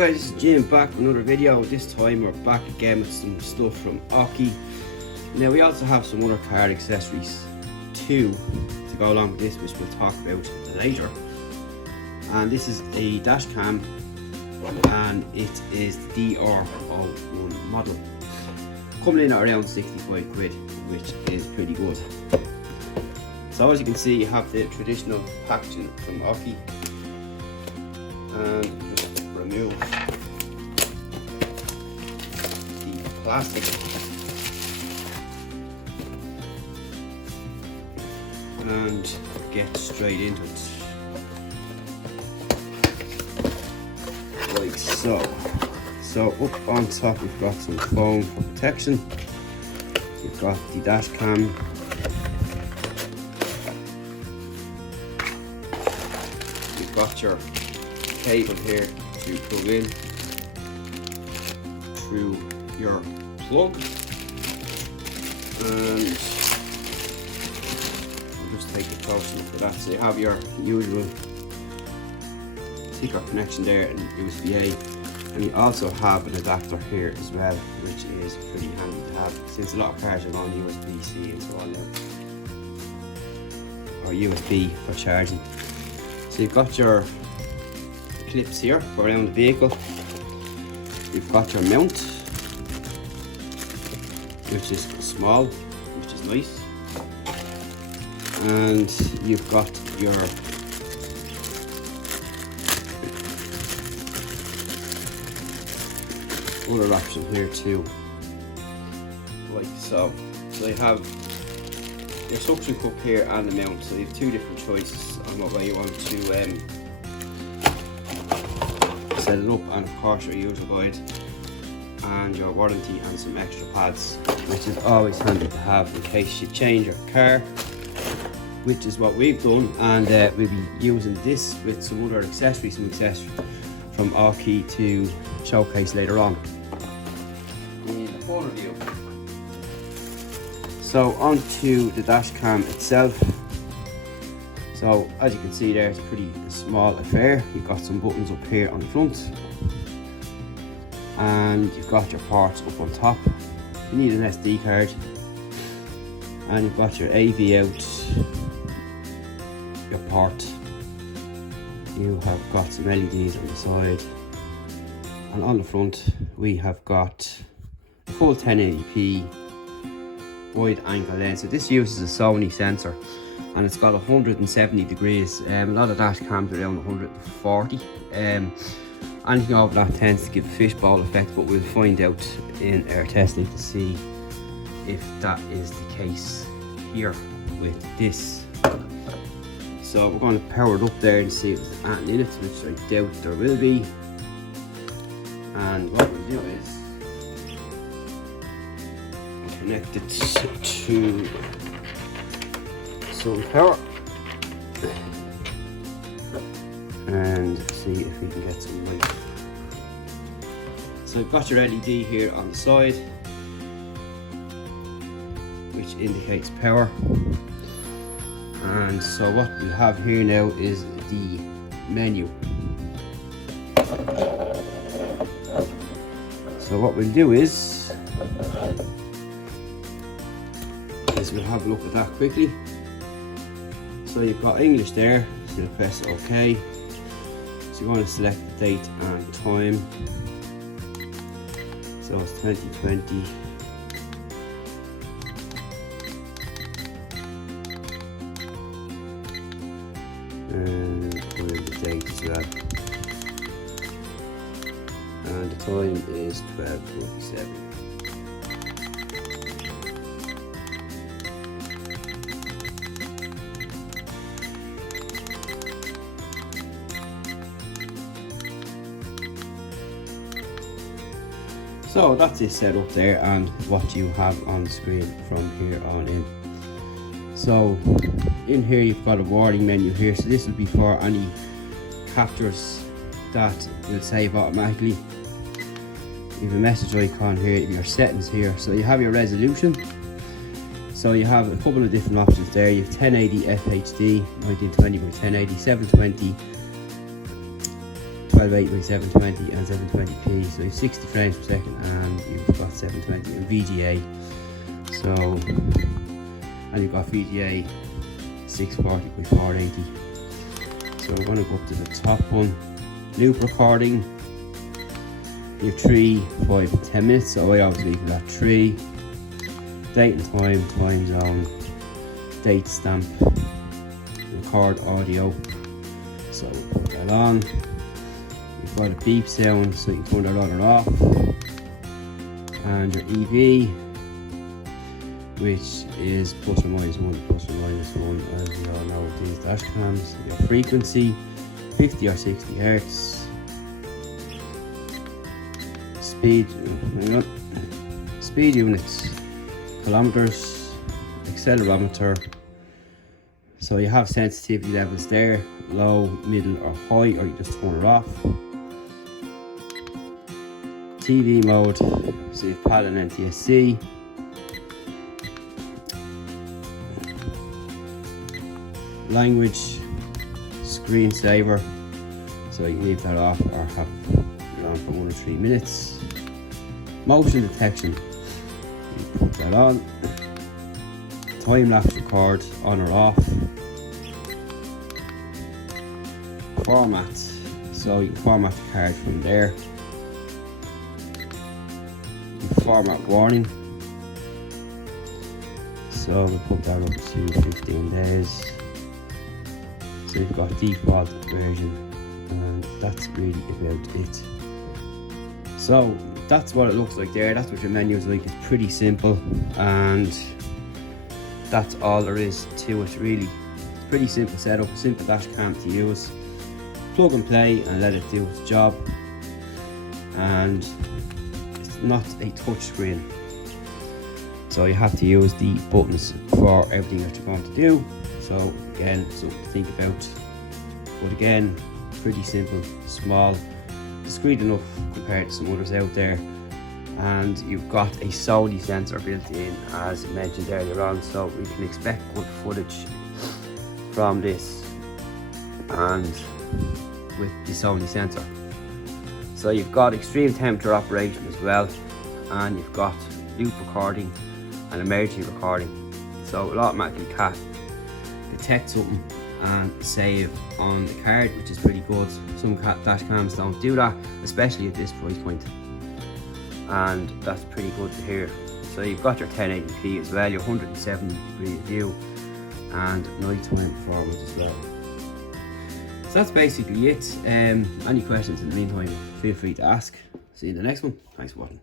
guys, this is Jim back with another video. This time we're back again with some stuff from Aukey. Now we also have some other car accessories too to go along with this, which we'll talk about later. And this is a dash cam, and it is the DR01 model, coming in at around 65 quid, which is pretty good. So as you can see, you have the traditional packaging from Aukey, and just remove the plastic and get straight into it, like so. So up on top we've got some foam for protection. You've got the dash cam, you've got your cable here to plug in through your plug, and I'll just take a close look at that. So you have your usual sticker connection there and USB-A, and you also have an adapter here as well, which is pretty handy to have since a lot of cars are on USB-C and so on now, or USB for charging. So you've got your clips here for around the vehicle. You've got your mount, which is small, which is nice, and you've got your other option here too, like so. So you have your suction cup here and the mount, so you have two different choices on what way you want to set it up, and of course your user guide and your warranty and some extra pads, which is always handy to have in case you change your car, which is what we've done. And we'll be using this with some other accessories, from Aukey to showcase later on in the full review. So onto the dash cam itself. So as you can see there, it's a pretty small affair. You've got some buttons up here on the front, and you've got your ports up on top. You need an SD card, and you've got your AV out, your port. You have got some LEDs on the side, and on the front we have got a full 1080p wide angle lens. So this uses a Sony sensor, and it's got 170 degrees. A lot of dash cams are around 140. Anything over that tends to give a fishbowl effect, but we'll find out in our testing to see if that is the case here with this. So we're going to power it up there and see if there's anything in it, which I doubt there will be. And what we'll do is connect it to some power and see if we can get some light. So you've got your LED here on the side, which indicates power. And so what we have here now is the menu. So what we'll do is we'll have a look at that quickly. So you've got English there, so you'll press OK. So you want to select the date and time. So it's 2020. And put in the date as well. And the time is 12:47. So that's it set up there, and what you have on the screen from here on in. So in here you've got a warning menu here, so this will be for any captures that will save automatically. You have a message icon here, you have your settings here, so you have your resolution. So you have a couple of different options there. You have 1080 FHD, 1920 by 1080, 720, 1280 by 720 and 720p, so you have 60 frames per second and you've got 720 and VGA. So, and you've got VGA 640 by 480. So we're going to go up to the top one. Loop recording. You have 3, 5 and 10 minutes, so I obviously leave that 3. Date and time, time zone, date stamp, record audio. So we'll put that on. You've got a beep sound, so you can turn that on or off. And your EV, which is plus or minus 1, plus or minus 1, as we all know with these dash cams. Your frequency, 50 or 60 hertz. Speed, speed units, kilometers, accelerometer. So you have sensitivity levels there, low, middle or high, or you just turn it off. TV mode, so you have PAL and NTSC. Language, screensaver, so you can leave that off or have it on for 1 or 3 minutes. Motion detection, you put that on. Time-lapse record, on or off. Format, so you can format the card from there. Format warning, so we'll put that up to 15 days. So you've got default version, and that's really about it. So that's what it looks like there. That's what your menu is like. It's pretty simple, and that's all there is to it really. It's pretty simple setup, simple dash cam to use. Plug and play and let it do its job. And it's not a touch screen, so you have to use the buttons for everything that you're going to do. So again, something to think about. But again, pretty simple, small, discreet enough compared to some others out there. And you've got a Sony sensor built in, as mentioned earlier on, so we can expect good footage from this and with the Sony sensor. So you've got extreme temperature operation as well, and you've got loop recording and emergency recording, so it'll automatically detect something and save on the card, which is pretty good. Some dash cams don't do that, especially at this price point, and that's pretty good to hear. So you've got your 1080p as well, your 170 degree view, and nighttime performance as well. So that's basically it. Any questions in the meantime, feel free to ask. See you in the next one. Thanks for watching.